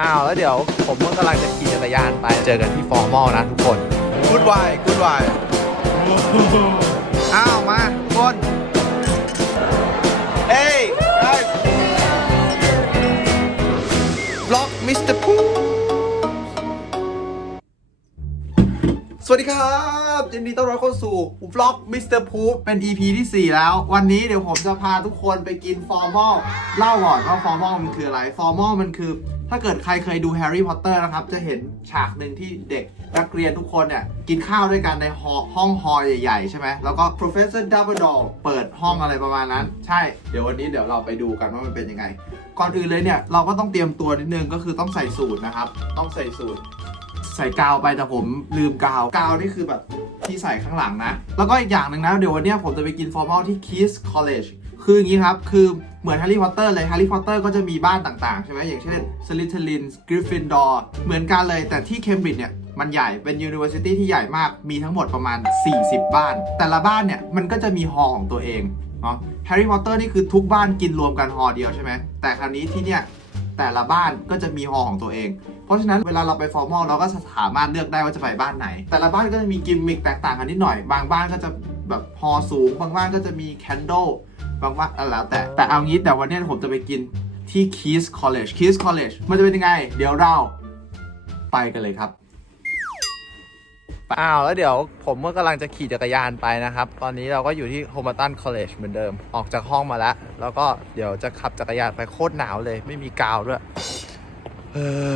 อ้าวแล้วเดี๋ยวผมก็กำลังจะขี่จักรยานไปเจอกันที่ฟอร์มอลนะทุกคน กูดไวกูดไวอ้าวมาทุกคน สวัสดีครับยินดีต้อนรับเข้าสู่บล็อกมิสเตอร์พูเป็น EP ที่ 4 แล้ว วันนี้เดี๋ยวผมจะพาทุกคนไปกินฟอร์มอลเล่าก่อนว่าฟอร์มอลมันคืออะไร ฟอร์มอลมันคือ ถ้าเกิดใครเคยดูแฮร์รี่พอตเตอร์นะครับ จะเห็นฉากหนึ่งที่เด็กนักเรียนทุกคนเนี่ย กินข้าวด้วยกันในหอห้องฮอลใหญ่ๆ ใช่ไหมแล้วก็ Professor Dumbledore เปิดห้องอะไรประมาณนั้น ใช่ เดี๋ยววันนี้เดี๋ยวเราไปดูกันว่ามันเป็นยังไง ก่อนอื่นเลยเนี่ยเราก็ต้องเตรียมตัวนิดนึงก็คือต้องใส่สูตรนะครับต้องใส่สูตร ใส่กาวไปแต่ผมลืมกาว กาวนี่คือแบบที่ใส่ข้างหลังนะ แล้วก็อีกอย่างหนึ่งนะ เดี๋ยววันนี้ผมจะไปกินฟอร์มอลที่ Keys College คืออย่างนี้ครับ คือเหมือนแฮร์รี่พอตเตอร์เลยแฮร์รี่พอตเตอร์ก็จะมีบ้านต่างๆ ใช่ไหมอย่างเช่นสลิทเ r ลินกริฟฟินดอร์เหมือนกันเลยแต่ที่เคมบริดจ์เนี่ยมันใหญ่เป็น University ที่ใหญ่มากมีทั้งหมดประมาณ 40 บ้าน แต่ละบ้านเนี่ย มันก็จะมีฮอร์ของตัวเองเนาะแฮร์รี่พอตเตอร์นี่คือทุกบ้านกินรวมกันฮอร์เดียวใช่ไหมแต่คราวนี้ที่เนี่ยแต่ละบ้านก็จะมีฮอของตัวเอง เพราะฉะนั้นเวลาเราไปฟอร์มอลเราก็สามารถเลือกได้ว่าจะไปบ้านไหน แต่ละบ้านก็จะมีกิมมิคแตกต่างกันนิดหน่อย บางบ้านก็จะแบบฮอสูง บางบ้านก็จะมีแคนโดบางบ้านอะไรแล้วแต่ แต่เอางี้แต่วันนี้ผมจะไปกินที่ Keys College Keys College มันจะเป็นยังไง เดี๋ยวเราไปกันเลยครับอ้าวแล้วเดี๋ยวผมก็กำลังจะขี่จักรยานไปนะครับ ตอนนี้เราก็อยู่ที่โฮม e ตันคอลเลจเหมือนเดิม ออกจากห้องมาแล้ว แล้วก็เดี๋ยวจะขับจักรยานไปโคตรหนาวเลย ไม่มีกาวด้วย เออ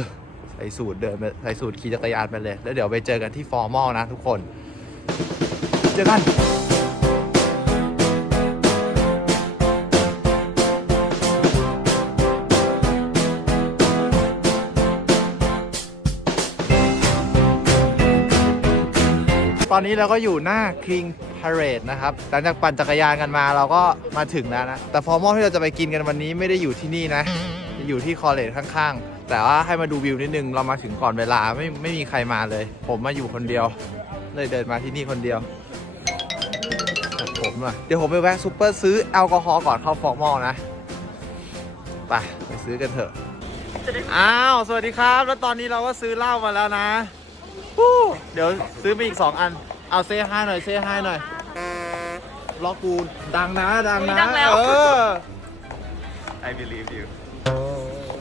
ส่สูตรเดินไปใส่สูตรขี่จักรยานไปเลย แล้วเดี๋ยวไปเจอกันที่ฟอร์มอลนะทุกคน เจอกันตอนนี้เราก็อยู่หน้า King Parade นะครับ หลังจากปั่นจักรยานกันมาเราก็มาถึงแล้วนะ แต่ฟอร์มอลที่เราจะไปกินกันวันนี้ไม่ได้อยู่ที่นี่นะจะอยู่ที่คอเลจข้างๆ แต่ว่าให้มาดูวิวนิดนึง เรามาถึงก่อนเวลาไม่ไม่มีใครมาเลย ผมมาอยู่คนเดียว เลยเดินมาที่นี่คนเดียวแต่ผมอะเดี๋ยวผมไปแวะซูเปอร์ซื้อแอลกอฮอล์ก่อนเข้าฟอร์มอลนะ ไปไปซื้อกันเถอะ อ้าว สวัสดีครับ แล้วตอนนี้เราก็ซื้อเหล้ามาแล้วนะฮู้เดี๋ยวซื้อมาอีก 2 อัน เอาเซ่ห้าหน่อยเซ่ห้าหน่อยล็อกกูดังนะดังนะ ดังแล้ว เออ I believe you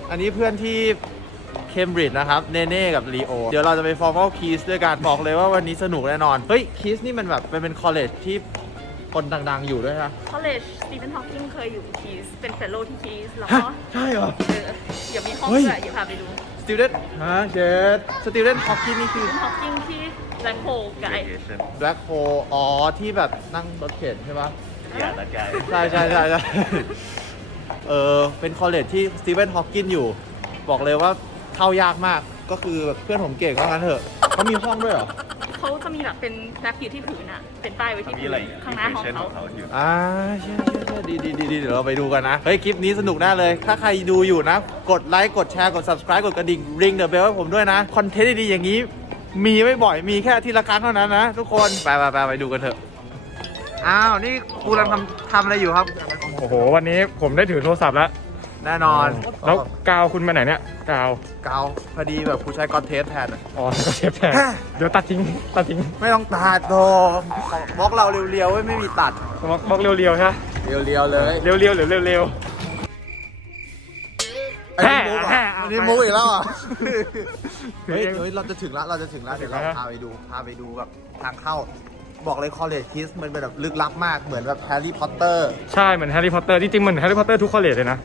อันนี้เพื่อนที่เคมบริดจ์นะครับเนเน่กับลีโอเดี๋ยวเราจะไปฟอร์มอลคีสด้วยกันบอกเลยว่าวันนี้สนุกแน่นอน เฮ้ยคีสนี่มันแบบมันเป็นคอลเลจที่คนดังๆ อยู่ด้วยนะ college สตีเฟนฮอ w กิงเคยอยู่คีสเป็นเฟลโลที่คีสแล้วฮะก็ใช่เหรอ เออเดี๋ยวมีห้องเฮ้ย ด้วยเดี๋ยวพาไปดู สติวเดนฮะเจดสติวเดนฮอกกี้นี่คือฮอ w กิงที่แบล็คโฮลไกด์แบล็คโฮอ๋อที่แบบนั่งรถเข็นใช่ปะ Yeah that guy ใช่ใช่ใช่ใช่ เออเป็นคอลเลจที่สตีเวนฮอ w กินอยู่ บอกเลยว่าเข้ายากมากก็คือแบบเพื่อนผมเก่งก็งั้นเถอะเขามีห้องด้วยเหรอเขาจะมีแบบเป็นแรปอยู่ที่ผืนอะ เป็นป้ายไว้ที่ผืนข้างหน้าห้องเขาอ่าใช่ใช่ใช่ดีดีดีดีเดี๋ยวเราไปดูกันนะ เฮ้ย คลิปนี้สนุกแน่เลย ถ้าใครดูอยู่นะ กดไลค์ กดแชร์ กด subscribe กดกระดิ่ง ring the bell ให้ผมด้วยนะ คอนเทนต์ดีๆอย่างนี้ มีไม่บ่อยมีแค่อาทีละครั้งเท่านั้นนะ ทุกคน ไปไปไปไปดูกันเถอะ อ้าว นี่ครูกำลังทำทำอะไรอยู่ครับ โอ้โห วันนี้ผมได้ถือโทรศัพท์แล้ว แน่นอนแล้วกาวคุณไปไหนเนี่ยกาวเกาพอดีแบบผู้ใช้กอนเทสแทนอะอ๋อก็เชฟแทนฮะเดี๋ยวตัดทิ้งตัดทิ้งไม่ต้องตัดโตบล็อกเราเรียวๆไว้ไม่มีตัดบล็อกบล็อกเรียวๆใช่ไหมเรียวๆเลยเรียวๆหรือเร็วอันนี้มุกแห่อะแห่อันนี้มุกอีกแล้วอะเฮ้เฮ้ยยเฮ้ยเราจะถึงแล้วเราจะถึงแล้วเดี๋ยวเราถึงแล้วพาไปดูพาไปดูแบบทางเข้า บอกเลยคอลเลจคิสมันเป็นแบบลึกลับมากเหมือนแบบแฮร์รี่พอตเตอร์ๆใช่เหมือนแฮร์รี่พอตเตอร์จริงๆเหมือนแฮร์รี่พอตเตอร์ทุกคอลเลจเลยนะ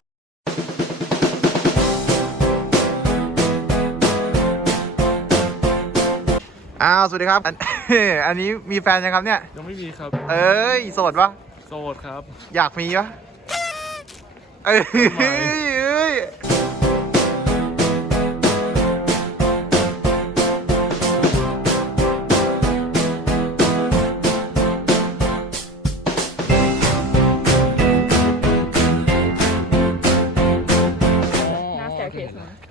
อ้าว สวัสดีครับ อัน อันนี้มีแฟนยังครับเนี่ย ยังไม่มีครับ เอ้ย โสดปะโสดครับ อยากมีปะเอ้ยทำไมเอ้ย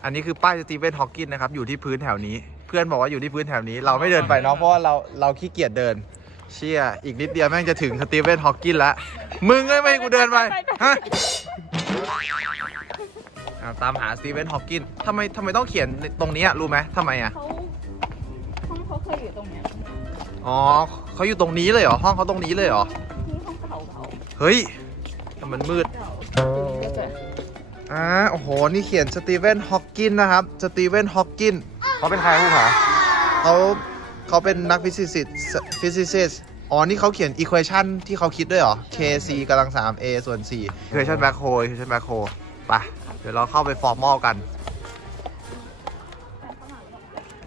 อันนี้คือป้ายสตีเวนฮอ w กินนะครับอยู่ที่พื้นแถวนี้ เพื่อนบอกว่าอยู่ที่พื้นแถวนี้ เราไม่เดินไปเนาะเพราะว่าเราเราขี้เกียจเดิน เชี่ยอีกนิดเดียวแม่งจะถึงสตีเวนฮอ w กินแล้วมึงก็ไม่ให้กูเดินไปฮะอ่าตามหาสตีเวนฮอว์กินทำไมทำไมต้องเขียนตรงนี้อะรู้ไหมทำไมอะ เขาห้องเขาเคยอยู่ตรงเนี้ยอ๋อเขาอยู่ตรงนี้เลยเหรอ ห้องเขาตรงนี้เลยเหรอ นี่ห้องเก่าเขาเฮ้ยแต่มันมืด เก่าทีนี้ก็จะ อ่าโอ้โห นี่เขียนสตีเวนฮอว์กินนะครับ สตีเวนฮอว์กินเขาเป็นใครผู้ผาเขาเขาเป็นนักฟิสิกส์ฟิสิกส์อ๋อ นี่เขาเขียน equation ที่เขาคิดด้วยเหรอ kc กำลัง 3a ส่วน4 equation black hole equation black hole ไปเดี๋ยวเราเข้าไปฟอร์มอลกัน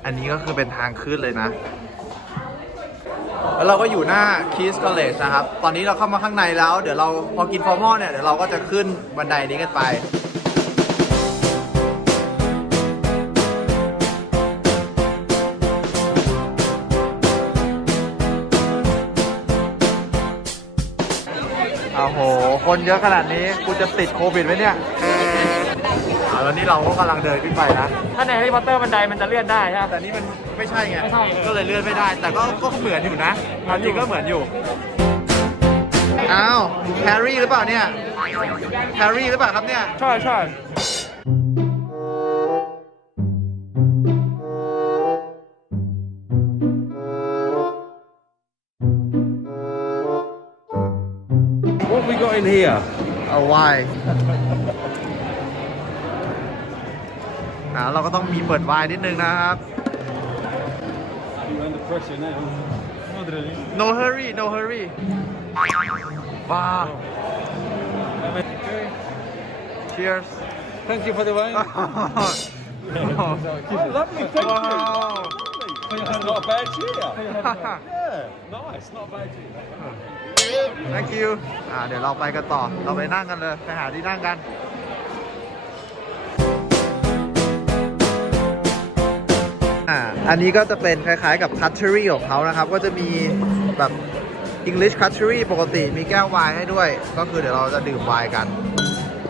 อันนี้ก็คือเป็นทางขึ้นเลยนะ แล้วเราก็อยู่หน้า Keys College นะครับ ตอนนี้เราเข้ามาข้างในแล้ว เดี๋ยวเราพอกินฟอร์มอลเนี่ย เดี๋ยวเราก็จะขึ้นบันไดนี้กันไป คนเยอะขนาดนี้กูจะติดโควิดไหมเนี่ยอ่าแล้วนี่เราก็กำลังเดินขึ้นไปนะ ถ้าในแฮร์รี่พอตเตอร์บันไดมันจะเลื่อนได้ใช่ไหม แต่นี่มันไม่ใช่ไง ไม่ใช่ ก็เลยเลื่อนไม่ได้ แต่ก็ก็เหมือนอยู่นะความจริงก็เหมือนอยู่ อ้าวแฮร์รี่หรือเปล่าเนี่ย แฮร์รี่หรือเปล่าครับเนี่ย ใช่ใช่ in here? เอาไว้อ่าเราก็ต้องมีเปิดไวน์นิดนึงนะครับ You're under pressure now. no hurry no hurry ว้าว cheers Thank you for the wine. oh, lovely, thank wow It's not a bad cheer. Yeah, nice, not a bad cheer. thank you อ่าเดี๋ยวเราไปกันต่อ เราไปนั่งกันเลย ไปหาที่นั่งกันอ่าอันนี้ก็จะเป็นคล้าย ๆ กับคัตเ e อรี่ของเขานะครับ ก็จะมีแบบ English Cutlery ปกติมีแก้วไวน์ให้ด้วย ก็คือเดี๋ยวเราจะดื่มไวน์กัน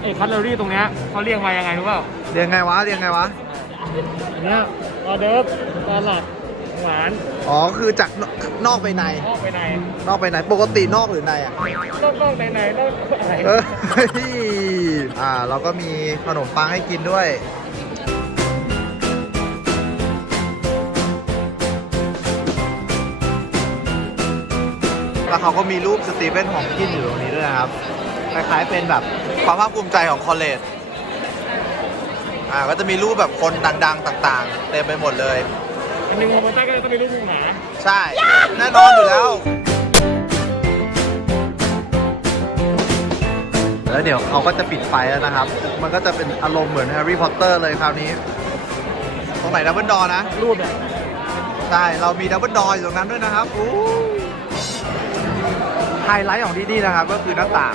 ไอ้คัตเลอรี่ตรงเนี้ยเขาเรียงมายังไงรู้เปล่า เรียงไงวะ เรียงไงวะอันเนี้ยออเดิร์ฟตลาด หวานอ๋อคือจากนนอกไปในออกไปใน นอกไปในปกตินอกหรือในอะนอกนอกในในนอกอะไรเอ้ยอ่า เราก็มีขนมปังให้กินด้วย แล้วเขาก็มีรูปสตีเฟนของกินอยู่ตรงนี้ด้วยนะครับ คล้ายๆเป็นแบบความภาคภูมิใจของคอลเลจอ่าก็จะมีรูปแบบคนดัง ๆ ต่าง ๆ เต็มไปหมดเลย อันหนึงโมโมต้าก็จะมีลูกหมาใช่ แน่นอนอยู่แล้ว แล้วเดี๋ยวเขาก็จะปิดไฟแล้วนะครับ มันก็จะเป็นอารมณ์เหมือนแฮร์รี่พอตเตอร์เลยคราวนี้ ตรงไหนดับเบิลดอนะ รูปเนี่ยใช่ เรามีดับเบิลดออยู่ตรงนั้นด้วยนะครับอู้ไฮไลท์ของที่นี่นะครับ ก็คือหน้าต่าง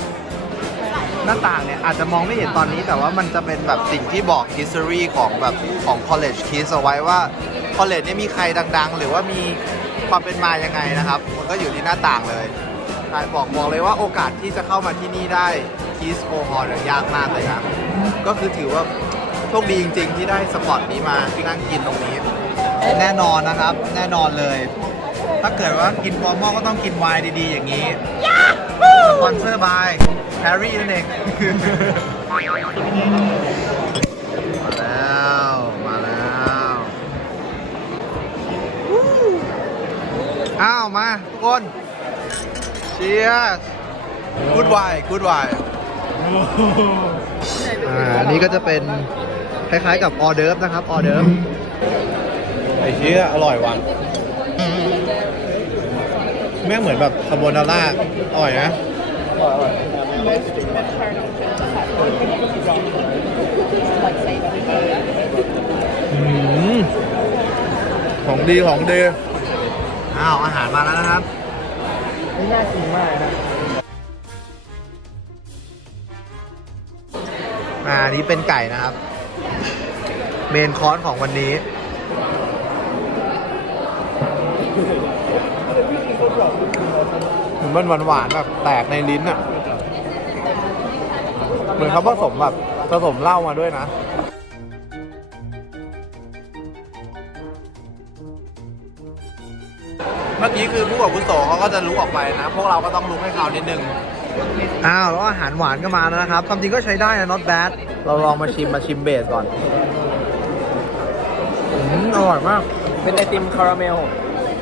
หน้าต่างเนี่ย อาจจะมองไม่เห็นตอนนี้ แต่ว่ามันจะเป็นแบบสิ่งที่บอก history ของแบบของ college kids เอาไว้ว่า college เนี่ยมีใครดัง ๆ หรือว่ามีความเป็นมายังไงนะครับ มันก็อยู่ที่หน้าต่างเลยใช่บอกบอกเลยว่าโอกาสที่จะเข้ามาที่นี่ได้ kids o hall เนี่ยยากมากเลยนะก็คือถือว่าโชคดีจริง ๆ ที่ได้สปอตนี้มาที่นั่งกินตรงนี้ แน่นอนนะครับแน่นอนเลย ถ้าเกิดว่ากินฟอร์มอลก็ต้องกินไวน์ดีๆ อย่างนี้สปอนเซอร์บายแฮร์รี่นั่นเอง อ้าวมาทุกคนเชียร์กูดไวกูดไวอ่าอันนี้ก็จะเป็นคล้ายๆกับออเดิร์ฟนะครับออเดิร์ฟไอ้เชี่ยอร่อยว่ะแม่งเหมือนแบบคาโบนาร่าอร่อยนะอืมของดีของดี อ้าวอาหารมาแล้วนะครับนี่น่ากินมากนะอ่าอันนี้เป็นไก่นะครับ เมนคอร์สของวันนี้ มันหวานหวานๆแบบแตกในลิ้นอะ่ะ เหมือนเขาผสมแบบผสมเหล้ามาด้วยนะ เมื่อกี้คือผู้กับผู้โสเขาก็จะลุกออกไปนะ พวกเราก็ต้องลุกให้เขานิดนึง อ้าวแล้วอาหารหวานก็มาแล้วนะครับความจริงก็ใช้ได้นะ not bad เราลองมาชิมมาชิมเบสก่อนอืมอร่อยมาก เป็นไอติมคาราเมล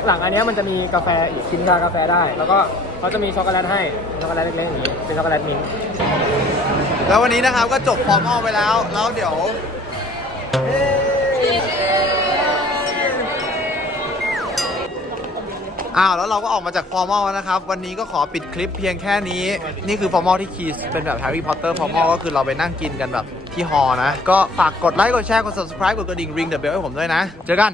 หลังอันเนี้ยมันจะมีกาแฟอีกกินกากาแฟได้ แล้วก็เขาจะมีช็อกโกแลตให้ช็อกโกแลตเล็กๆอย่างนี้เป็นช็อกโกแลตมิ้นท์แล้ววันนี้นะครับก็จบฟอร์มอลไปแล้ว แล้วเดี๋ยว อ้าวแล้วเราก็ออกมาจากฟอร์มอลแล้วนะครับ วันนี้ก็ขอปิดคลิปเพียงแค่นี้ นี่คือฟอร์มอลที่คีสเป็นแบบแฮร์รี่พอตเตอร์ฟอร์มอลก็คือเราไปนั่งกินกันแบบที่ฮอร์นะ ก็ฝากกดไลค์กดแชร์กด subscribe กดกระดิ่งริงเดอะเบลให้ผมด้วยนะ เจอกัน